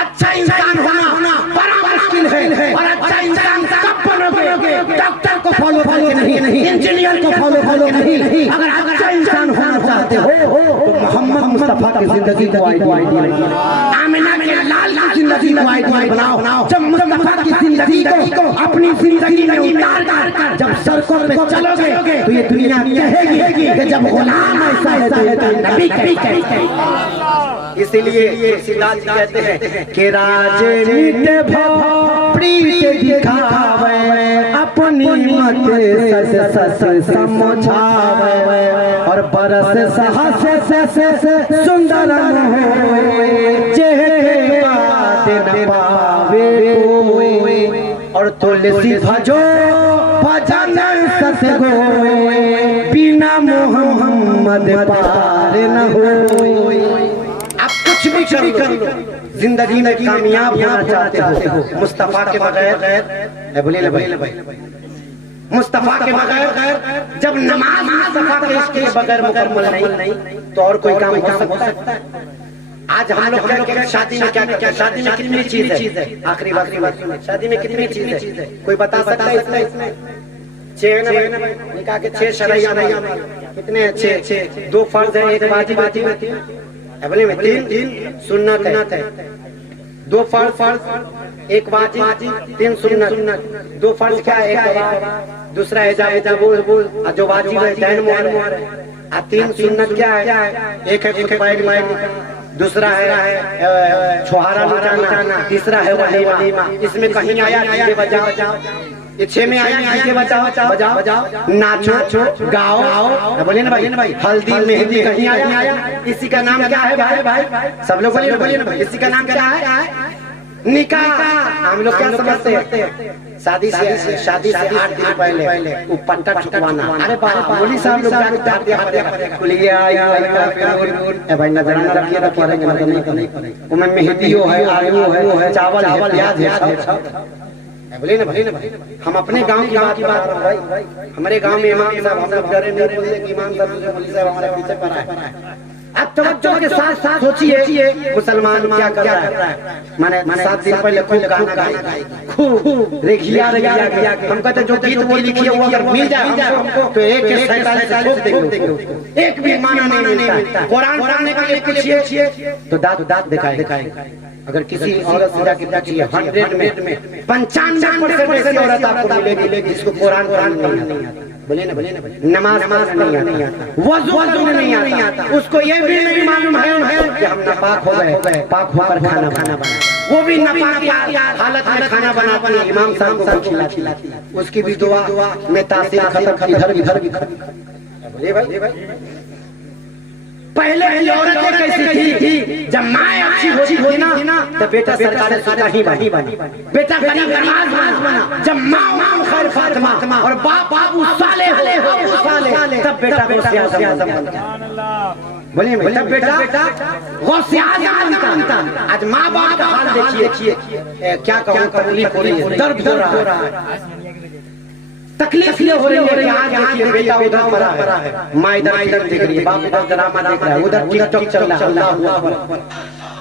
अच्छा इंसान होना बड़ा मुश्किल है। और अच्छा इंसान कब बनोगे? डॉक्टर को फॉलो नहीं, इंजीनियर को फॉलो नहीं। अगर अच्छा इंसान होना चाहते हो तो मोहम्मद मुस्तफा की जिंदगी को आइडियल, आमिना के लाल की जिंदगी को आइडियल बनाओ। जब मुस्तफा की जिंदगी को अपनी जिंदगी में उतार कर जब सड़कों पे चलोगे तो ये दुनिया कहेगी कि जब गुलाम ऐसा है तो नबी कहते। इसीलिए तुलसीदास जी कहते हैं कि राजे मीठे भाव प्रीत दिखावे, अपनी मत सस सस समझावे, और बरस सहस से सुंदर होए, जेहे बात न पावे कोई, और तुलसी भजो भजन सत गोए, बिना मोहम्मद पार न होए। आप कुछ भी कर लो, जिंदगी में कामयाब होना चाहते हो, मुस्तफा के बगैर बोलिए भाई, मुस्तफा के बगैर जब नमाज मुस्तफा के बगैर मुकम्मल नहीं तो और कोई काम हो सकता है? आज हम लोग क्या शादी में क्या शादी में कितनी चीज है? आखिरी बात, शादी में कितनी चीज है? कोई बता सकता है इसमें? 6 निकाह के 6 शरैया कितने? 6। 2 फर्ज है, 1 वाजिब, बोले में 3 सुन्नत है। 2 फर्ज, 1 वाजिब, 3 सुन्नत। 2 फर्ज क्या है? 1 दूसरा हिजाब बोल, जो वाजिब है दैन मोहर, 3 सुन्नत क्या है? 1 है पैर, दूसरा है छुहारा लुटाना, तीसरा है वलीमा। इसमें कहीं आया डीजे बजाओ, ये 6 में आया डीजे बजाओ, नाचो, गाओ, बोलिए ना भाई। हल्दी मेहंदी कहीं आया? इसी का नाम क्या है भाई? सब लोग बोलिए ना भाई, इसी का नाम क्या है? निकाह। हम लोग क्या समझते हैं? शादी से 8 दिन पहले वो पट्टा ठुकवाना। अरे बोली साहब लोग भाई नजराना रखिए तो करेंगे, नहीं उनमें मेहंदी है, आलू है, चावल है, प्याज है। बोलिए ना भाई, हम अपने गांव की बात कर रहे हैं भाई। हमारे गांव में इमाम साहब, हम लोग डरे नहीं बोलिए कि इमाम साहब हमारे पीछे पड़ा है। अब तवज्जो के साथ सोचिए मुसलमान क्या कर रहा है। मैंने 7 दिन पहले खूब गाना गाया, खूब रेखिया। हम कहते जो गीत वो लिखी है वो अगर मिल जाए हमको तो एक 47 देंगे, एक भी माना नहीं मिलता। कुरान पढ़ने के लिए पूछिए तो दांत दिखाए। अगर किसी औरत से जाके पूछिए 100 में 95% ऐसी औरत आपको मिलेगी जिसको कुरान नहीं आता। बोलिए ना नमाज नहीं आता, वज़ू नहीं आता, उसको ये भी नहीं मालूम है कि हम नापाक हो गए, पाक होकर खाना बनाए, वो भी नापाक हालत में खाना बनाती है, इमाम साहब को खिलाती, उसकी भी दुआ में तासीर खत्म, इधर भी बोलिए भाई। पहले की औरतें कैसी थी? जब माँ अच्छी होती थी ना तो बेटा सरकारी ही बनी, बेटा गरीब बना। जब माँ खैर फातिमा और बाबू साले तब बेटा बोलिए, तब बेटा गौसे आज़म बनता। आज माँ बाप का हाल देखिए, क्या कहूँ, तकलीफ हो रही है, दर्द हो रहा है, तकलीफ ये हो रही है। आज देखिए बेटा उधर पड़ा है, माँ इधर दिख रही है, बाप इधर ड्रामा देख रहा है, उधर टिकटॉक चल रहा है। अल्लाह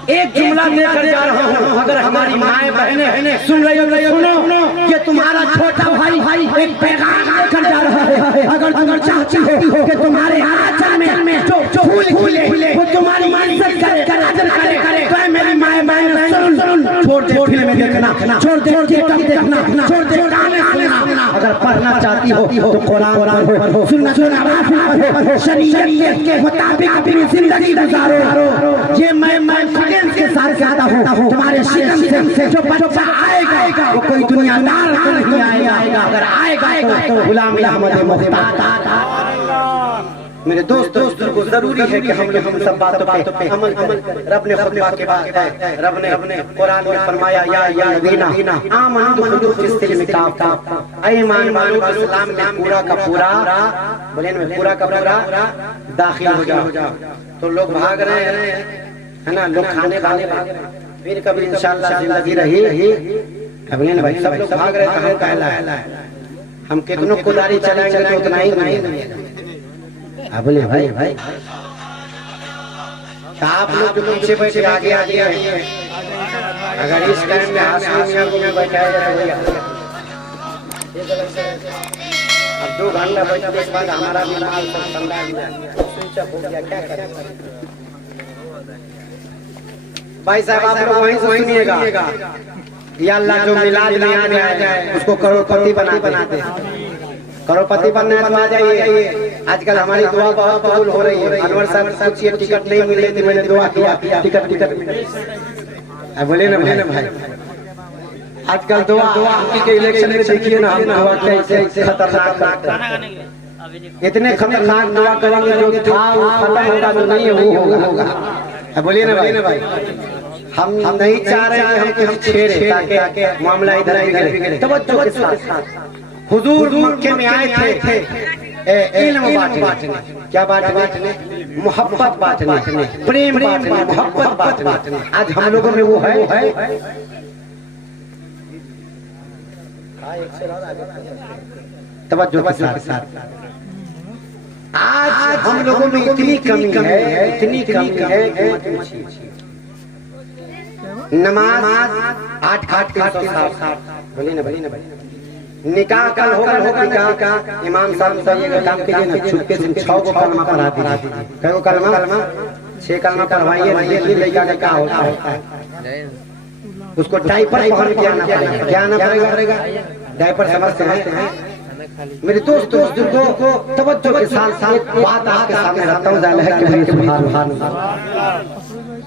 एक जुमला देकर जा रहा हूँ, अगर हमारी माए बहनें सुन रही हो तो सुनो कि तुम्हारा छोटा भाई एक पैगाम लेकर जा रहा है। अगर चाहती हो कि तुम्हारे आंचल में जो फूल खिले वो तुम्हारी इज्जत करे, कदर करे, तो मेरी माए बहनें सुन, छोड़ दे फिल्म देखना, छोड़ दे टिकटॉक देखना, छोड़ दे गाने सुनना। अगर पढ़ना चाहती हो तो कुरान पढ़ो, सुनना पढ़ो, शरीयत के मुताबिक अपनी जिंदगी गुजारो। ये मैं कॉन्फिडेंस के साथ कहता हूँ, तुम्हारे शिकम से जो बच्चा आएगा वो कोई दुनियादार नहीं आएगा, अगर आएगा तो गुलाम अहमद मुख्तार। मेरे दोस्तों को जरूरी है कि हम सब बातों पे अमल करें। रब ने खुतबा के बाद रब ने कुरान में फरमाया या नबीना आमनु बिखुदू फिस्सिल्म काफ़ा, ऐ ईमान वालों इस्लाम में पूरा का पूरा, बोले ना पूरा का पूरा दाखिल हो जाओ। तो लोग भाग रहे हैं, है ना, लोग खाने भाग रहे, फिर कभी इंशाअल्लाह जिंदगी रही। बोले ना भाई सब लोग भाग रहे हैं, कहला है हम कितनों कुदारी चलाएंगे तो उतना ही नहीं। बोले भाई आप लोग जो पीछे बैठे आगे अगर इस टाइम में हाशिम को मैं बैठाया जाए तो अब 2 घंटा बैठने के बाद हमारा भी माल सब ठंडा स्विच ऑफ हो गया, क्या करें भाई साहब। आप लोग वहीं सुनिएगा, या अल्लाह जो मिलाद में आ जाए उसको करोड़पति बना दे। करोड़पति बनना है तो आ जाइए। आजकल हमारी दुआ बहुत कबूल हो रही है। अनवर साहब सोचिए टिकट नहीं मिले थी, मैंने दुआ किया टिकट मिले। बोले ना भाई आजकल दुआ के इलेक्शन में देखिए ना, हम दुआ कैसे खतरनाक करते हैं। इतने खतरनाक दुआ करेंगे जो था वो खत्म होगा, जो नहीं है वो होगा। बोलिए ना भाई हम नहीं चाह रहे कि हम छेड़े ताकि मामला इधर बिगड़े। तवज्जो के साथ हुजूर मक्के में आए थे इल्म बांटने, क्या बांटने? मोहब्बत बांटने, प्रेम बांटने, मोहब्बत बांटने। आज हम लोगों में वो है। तवज्जो के साथ आज हम लोगों में इतनी कमी है नमाज 8 बोली ना भाई। निकाह कल होगा निकाह का इमाम साहब से ये काम कीजिए ना, छुपके से 6 को कलमा पढ़ा दीजिए। कई को कलमा 6 कलमा पढ़वाइए, लड़का का क्या होता है उसको डायपर पहन के आना पड़ेगा। क्या आना पड़ेगा? डायपर समझते हैं मेरे दोस्तों बुजुर्गों को। तवज्जो के साथ बात आपके सामने रखता हूँ।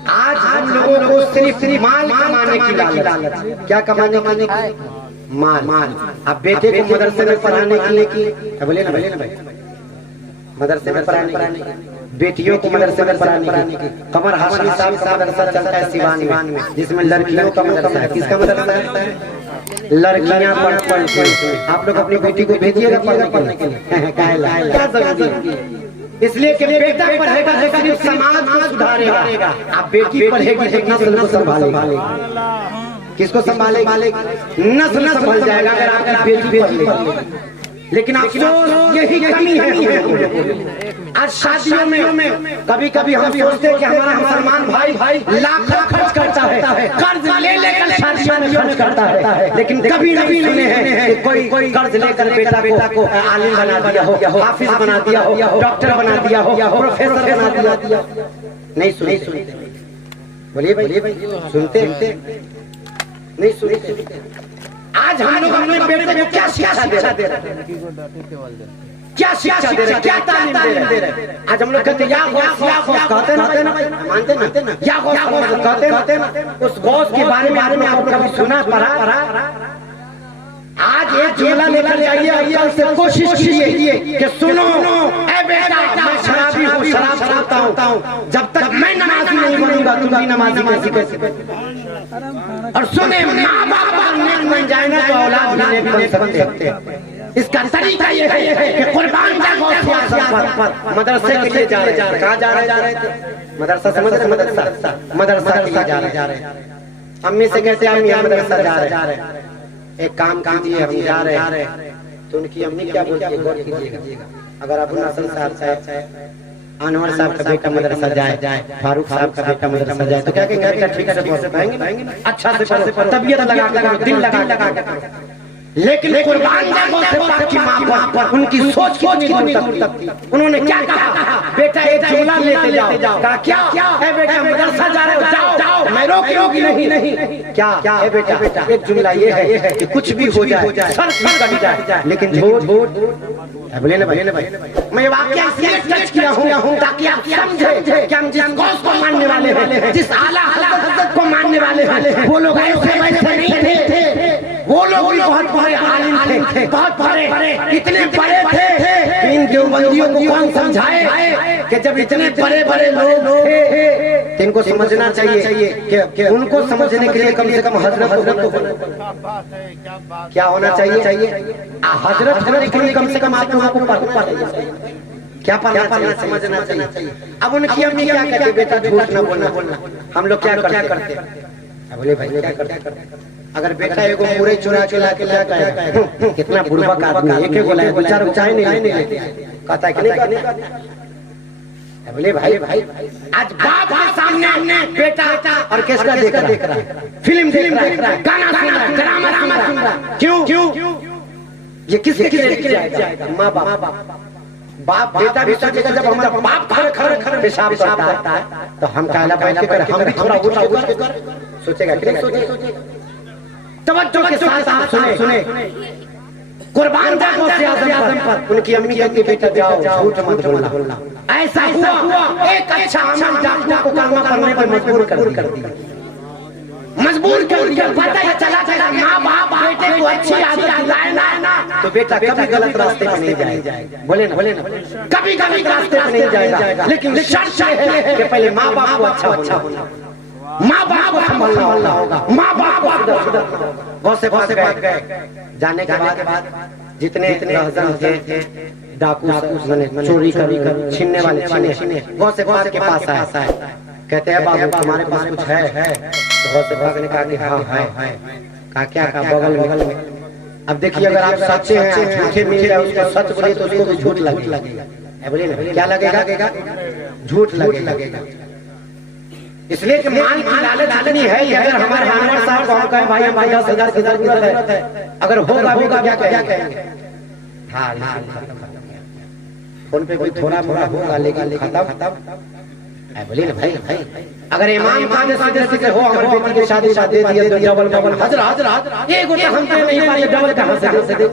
आज हम लोगों को सिर्फ माल कमाने की लालच। क्या कमाने की? माल। अब बेटे को मदरसे में पढ़ाने की, बोले ना भाई मदरसे में पढ़ाने की, बेटियों को मदरसे में पढ़ाने की। कमर हाशमी साहब का मदरसा चलता है सिवान में, जिसमें लड़कियों का मदरसा है। किसका मदरसा है? लड़कियां पढ़। आप लोग अपनी बेटी को भेजिएगा पढ़ने के लिए। क्या जरूरत है? इसलिए कि बेटा पढ़ेगा तो सिर्फ समाज को सुधारेगा, आप बेटी पढ़ेगी तो नस्ल को संभालेगी। किसको संभालेगी? नस्ल संभल जाएगा अगर आपकी बेटी पढ़ लेगी। लेकिन अफसोस यही कमी है। आज शादियों में कभी हम सोचते हैं कि हमारा मुसलमान भाई लाखों खर्च करता है, कर्ज ले लेकर शादियों में खर्च करता है, लेकिन कभी नहीं सुने हैं कि कोई कर्ज लेकर बेटा को आलिम बना दिया हो, हाफिज बना दिया हो, डॉक्टर बना दिया हो, प्रोफेसर बना दिया। नहीं सुनते। बोलिए भाई सुनते नहीं सुनते। आज हम लोग अपने बेटे को क्या शिक्षा दे रहे हैं? क्या शिक्षा दे रहे हैं? क्या तालीम दे रहे हैं? आज हम लोग कहते हैं या गौस कहते ना भाई, मानते ना या गौस कहते ना। उस गौस के बारे में आप कभी सुना पढ़ा? आज एक जुमला लेकर जाइए, अल्लाह से कोशिश कीजिए कि सुनो ए बेटा, मैं शराबी हूँ, शराब पीता हूँ, जब तक मैं नमाजी नहीं बनूंगा तुम भी नमाजी कैसे? और सुने, माँ बाप नेक बन जाए ना तो औलाद भी नेक बन सकते हैं। इसका तरीका ये है कि कुर्बान का गोश्त मदरसे के लिए जा रहे हैं। कहाँ जा रहे थे? मदरसा समझ रहे? मदरसा के लिए जा रहे हैं। अम्मी से कहते हैं हम मदरसा जा रहे हैं, एक काम कीजिए, हम जा रहे हैं। तो उनकी अम्मी क्या बोलती है? गौर कीजिएगा। अगर अबू नासिर साहब अनवर साहब का बेटा मदरसा जाए, फारूक साहब का बेटा मदरसा जाए, तो क्या कहेंगे? अच्छा ठीक से पढ़ेंगे, अच्छा से पढ़ो, तबीयत लगा के, दिल लगा के। लेकिन कुर्बान जागो से पाक की मां पर उनकी सोच कितनी दूर तक थी। उन्होंने क्या कहा? बेटा एक जुमला लेते जाओ। कहा क्या? ए बेटा मदरसा जा रहे हो, जाओ, मैं रोकी नहीं। क्या? ए बेटा एक जुमला ये है कि कुछ भी हो जाए, सर कट जाए, लेकिन झूठ बोले ना भाई, मैं वाकया इसलिए टच किया हूँ ताकि आप समझे कि हम जिस कौस को मानने वाले हैं, जिस आला हज़रत को मानने वाले हैं, वो लोग ऐसे वैसे नहीं थे। वो लोग बहुत बड़े आलिम थे, बहुत बड़े, इतने बड़े थे कि इन देवबंदियों को कौन समझाए कि जब इतने बड़े लोग थे, इनको समझना चाहिए कि उनको समझने के लिए कम से कम हजरत क्या होना चाहिए? हजरत होने के लिए कम से कम आप लोगों को क्या पढ़ना समझना चाहिए। अब उनकी अम्मी क्या कहती? बेटा झूठ ना बोलना। हम लोग क्या करते? बोले भाई क्या करते? अगर बेटा एगो मुरई चुरा के लाके क्या कहेगा? कितना बुर्बक आदमी, एक एक बोला है, बेचारा चाय नहीं लेते, कहता है कि नहीं। बोले भाई आज बाप के सामने बेटा ऑर्केस्ट्रा देख रहा है, फिल्म देख रहा है, गाना सुन रहा है, ड्रामा सुन रहा है। क्यों? ये किसके जाएगा? माँ बाप बेटा भी सोचेगा जब हमारा बाप खर पेशाब करता है तो हम कहला बैठ के कर, हम भी थोड़ा उठ कर सोचेगा कि नहीं सोचेगा? तवज्जो के साथ आप सुने। कुर्बान जागो से आज़म पर उनकी अम्मी कहती बेटा जाओ, झूठ मत बोलना। ऐसा हुआ, एक अच्छा अमल डाकू को कलमा पढ़ने पर मजबूर कर दिया। पता है चला माँ बाप बेटे को अच्छी आदत दिलाए ना तो बेटा कभी गलत रास्ते पर नहीं जाएगा। बोले ना कभी गलत रास्ते पर नहीं जाएगा, लेकिन शर्त है कि पहले माँ बाप को अच्छा होना, माँ बाप को संभालना होगा, माँ बाप को बहुत से भाग गए। जाने के बाद जितने थे डाकू चोरी कर छीनने वाले छीने बहुत से भाग के पास आए, कहते हैं बाबू तुम्हारे पास कुछ है? तो बहुत से भाग ने कहा कि हाँ है। कहा क्या? कहा बगल में। अब देखिए अगर आप सच्चे हैं, झूठे मिल जाए उसको सच बोले तो उसको भी झूठ लगेगा। बोले ना क्या लगेगा? झूठ लगेगा। इसलिए कि माल की लालच इतनी है कि अगर हमारे अनवर साहब को कहे भाई हम 10,000 की जरूरत है, अगर होगा क्या कहेंगे? हाँ फोन पे कोई थोड़ा होगा लेकिन खत्म। बोले ना भाई अगर इमाम सीधे हो हमारे बेटी की शादी दे दिया डबल हजरत एक गोटा हम तो नहीं पाए, डबल कहां से दे?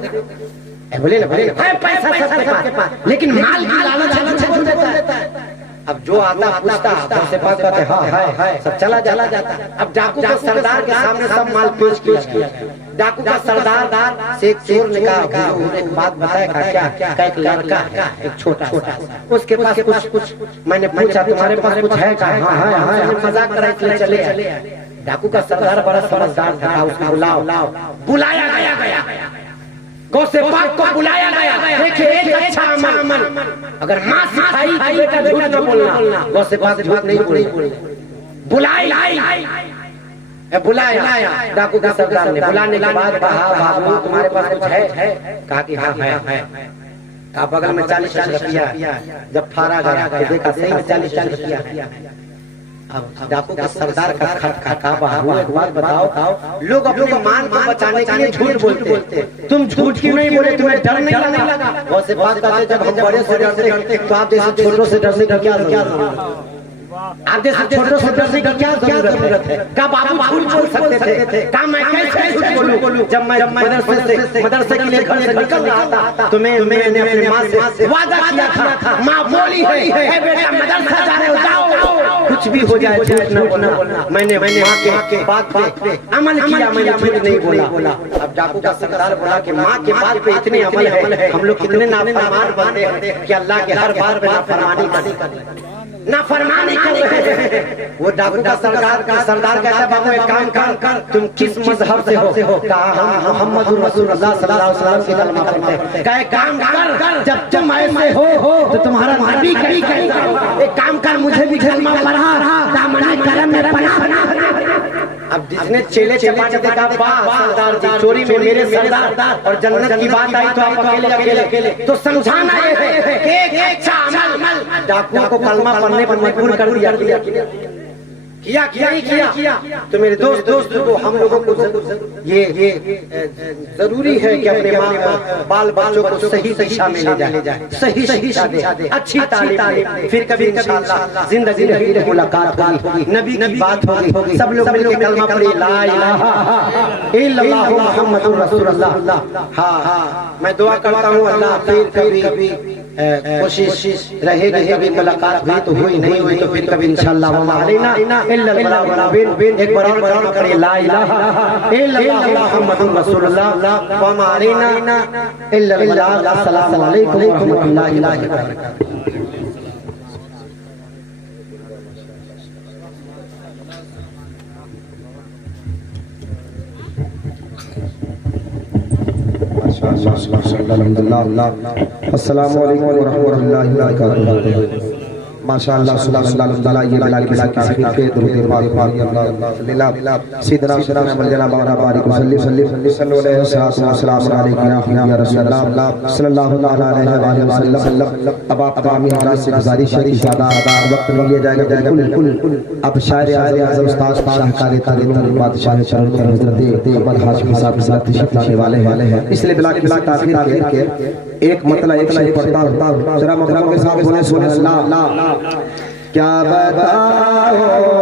बोले ना भाई पैसा सबके पास, लेकिन माल की लालच बोल देता है। अब जो आता पूछता से बात करते हाँ है सब चला जाता। अब डाकू का सरदार के सामने सब माल पेश किया। डाकू का सरदार से एक चोर ने कहा एक बात बताया क्या? एक लड़का एक छोटा उसके पास कुछ मैंने पूछा तुम्हारे पास कुछ है? कहा हाँ मजाक करा इसलिए चले। डाकू का सरदार बड़ा समझदार था, उसको बुलाया गया। गौ से पाक को बुलाया गया। देखिए एक अच्छा अमल, अगर माँ सिखाई कि बेटा झूठ न बोलना, गौ से पाक झूठ नहीं बुलाया डाकू का सरदार ने। बुलाने के बाद बाबू तुम्हारे पास कुछ है? कहा कि हाँ है। कहा बगल में 40 रुपया। जब फाड़ा गया तो देखा सही में 40 रुपया। अब डाकू का सरदार का खटखटावा हुआ। एक बात बताओ, लोग अपने मान को बचाने के लिए झूठ बोलते, तुम झूठ क्यों नहीं बोले? तुम्हें डर नहीं लगा? बहुत से बात करते जब हम बड़े से डरते तो आप जैसे छोटों से डरने का क्या जरूरत? आप जैसे छोटों से डरने का क्या जरूरत है? क्या बाबू झूठ बोल सकते थे? क्या मैं कैसे झूठ बोलूं? जब मैं मदरसे के लिए घर से निकल रहा था तो मैंने अपनी माँ से वादा किया था, माँ बोली है बेटा मदरसा जा रहे हो, जाओ, कुछ भी हो जाए झूठ न बोलना। मैंने माँ के बात पे अमल किया, मैंने झूठ नहीं बोला। अब डाकू का सरदार बोला कि माँ के बात पे इतने अमल है, हम लोग कितने नाफरमान बनते हैं कि अल्लाह के हर बात पे नाफरमानी कर रहे हैं। वो डाकू का सरदार कहता बाबू एक काम कर, तुम किस मजहब से हो? कहा हम मोहम्मद रसूलुल्लाह सल्लल्लाहु अलैहि वसल्लम की कलमा पढ़ते हैं। कहा काम कर, जब तुम ऐसे हो तो तुम्हारा नबी कहेगा एक काम कर, मुझे भी कलमा पढ़ा, दामन करम में पना। अब जितने चेले चपाटे देखा सरदार जी चोरी में मेरे सरदार और जन्नत की बात आई तो आप अकेले तो समझाना ये है कि एक अच्छा अमल डाकुओं को कलमा पढ़ने पर मजबूर कर दिया किया तो मेरे दोस्त को हम लोगों को ये जरूरी है कि अपने बाल बच्चों को सही दिशा में ले जाए, सही शिक्षा दे, अच्छी तालीम, फिर कभी इंशाअल्लाह जिंदगी में मुलाकात होगी, नबी की बात होगी, सब लोग मिलकर कलमा पढ़े ला इलाहा इल्लल्लाह मुहम्मदुर रसूलुल्लाह। हाँ मैं दुआ करता हूँ अल्लाह फिर कभी कोशिश रहेगी, कभी मुलाकात हुई तो हुई, नहीं हुई तो फिर कभी इंशाअल्लाह एक बार और करें ला इलाहा इल्लल्लाह मुहम्मदुर रसूलुल्लाह व मा अलैना इल्लल बलाग। अस्सलामु अलैकुम व रहमतुल्लाहि व बरकातहू। अस्सलामु अलैकुम व रहमतुल्लाहि व बरकातहू। माशाअल्लाह सुल्लाह ये बिलाल के किसी के दुरूद पाक अल्लाह सीधना मलजना बारा बारिक सल्लल्लाहु अलैहि या रसूलल्लाह सल्लल्लाहु अलैहि वसल्लम। अब आप तमाम हजरात से गुजारिश है कि ज़्यादा वक्त नहीं लिया जाएगा बिल्कुल। अब शायर आज़म उस्ताद शाहकार तारीख बादशाह शरण हज़रत अब्बल हाशिम साहब के साथ तशरीफ लाने वाले हैं, इसलिए बिला के ताख़ीर के एक मतलब एक लाइन पढ़ता हूं, जरा मकरम के साथ बोले सुभान अल्लाह। क्या बताओ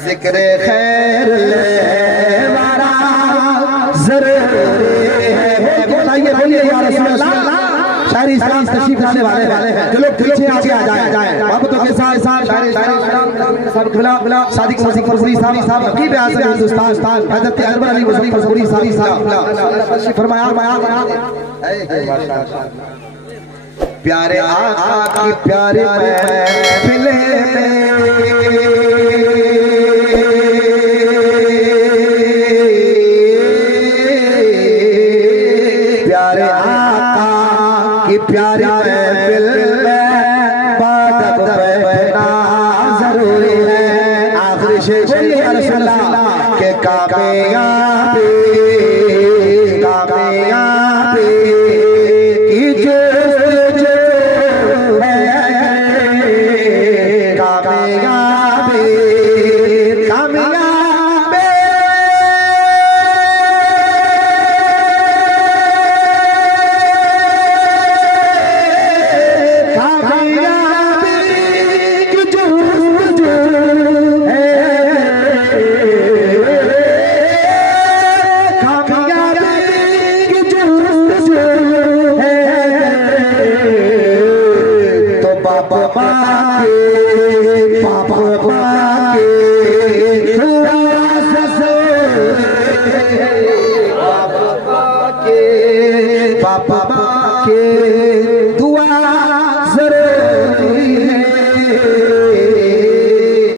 जिक्र खैर ले वारा ज़रूरी है। बोलिए या रसूल अल्लाह। शायरी इस्लाम तशरीफ लाने वाले हैं, जो लोग पीछे आगे आ जाए मोहब्बतों के साथ शायरी सब खिला सादिक मसीह फरसरी साहब की बयान से हिंदुस्तान हज़रत अकबर अली मुस्लिम फरसरी साहब फरमाया माशाअल्लाह प्यारे आका की प्यारे महफिल प्यारे आका की प्यारे महफिल बादब बैठना जरूरी है। आखिरी शेर बोलिए रसूलुल्लाह के कामयाबी पापा के